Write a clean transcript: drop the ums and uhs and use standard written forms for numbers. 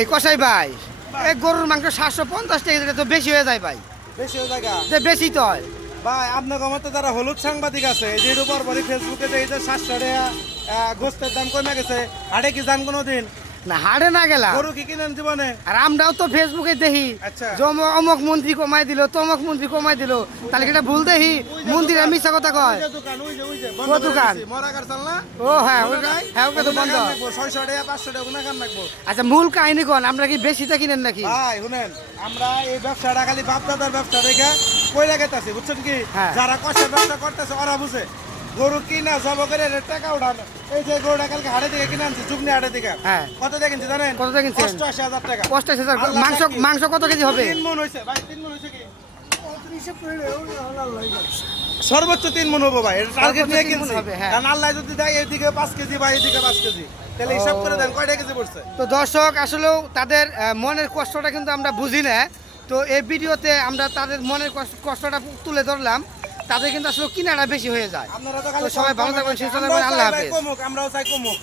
এই কসাই ভাই এই গরুর মাংস 750 টাকা তো বেশি হয়ে যায় ভাই। বেশি হয়ে জায়গা যে বেশি তো হয় ভাই আপনার মতো যারা হলুদ সাংবাদিক আছে এই যে উপর পরে ফেসবুকে যে এই যে 700 টাকা গোস্তের দাম কমে গেছে হাটে কি যান কোনোদিন না, হাড়ে না গেলাম। গরু কি কিনেন জীবনে আর আমরাও তো ফেসবুকে দেখি আচ্ছা। যে অমুক মন্ত্রী কমাই দিল তমক মন্ত্রী কমাই দিল, তাহলে এটা ভুল দেখি মন্ত্রীরা মিথ্যা কথা কয়। ওই যে দোকান ওই যে ও দোকান? মরাগার চাল না ও হ্যাঁ মনে নাই? হ্যাঁ ওকে তো ওগুনা বন্ধ। কান রাখবো, 600 টাকা 500 টাকা ওগুনা কান রাখবো। আচ্ছা মূল কাহিনী কোন, আমরা কি বেশিটা কিনেন নাকি? ভাই শুনেন আমরা এই ব্যবসাটা খালি বাপ দাদার ব্যবসা রেখে কই লাগাইতাছি বুঝছেন কি হ্যাঁ। যারা কষা ব্যবসা করতেছে ওরা বুঝে গরু কিনা জব করে এর টাকা উঠানো এই যে গরুটা কালকে হাটে থেকে কিনে আনছি যুগনি হাটে থেকে হ্যাঁ। কত দিয়ে কিনছি জানেন কত দিয়ে কিনছেন? 88,000 টাকা 85,000। আল্লাহ মাংস সাক্ষী। মাংস কত কেজি হবে? 3 মণ হইছে ভাই 3 মণ হইছে কি সর্বোচ্চ 3 মণ হবে ভাই এটা টার্গেট নিয়ে 3 মণ কিনছি হবে, হ্যাঁ। কারণ আল্লাহ যদি দেয় এদিকে 5 কেজি বা এদিকে 5 কেজি তাহলে হিসাব করে দেন কয়টা কেজি পড়ছে তো দর্শক আসলেও তাদের মনের কষ্টটা কিন্তু আমরা বুঝি না। তো এই ভিডিওতে আমরা তাদের মনের কষ্টটা তুলে ধরলাম। তাদের কিন্তু আসলে কিনাটা বেশি হয়ে যায়। আপনারা তো তো সবাই ভালো থাকবেন, সুস্থ থাকবেন, আল্লাহ হাফেজ। আমরাও চাই কমুক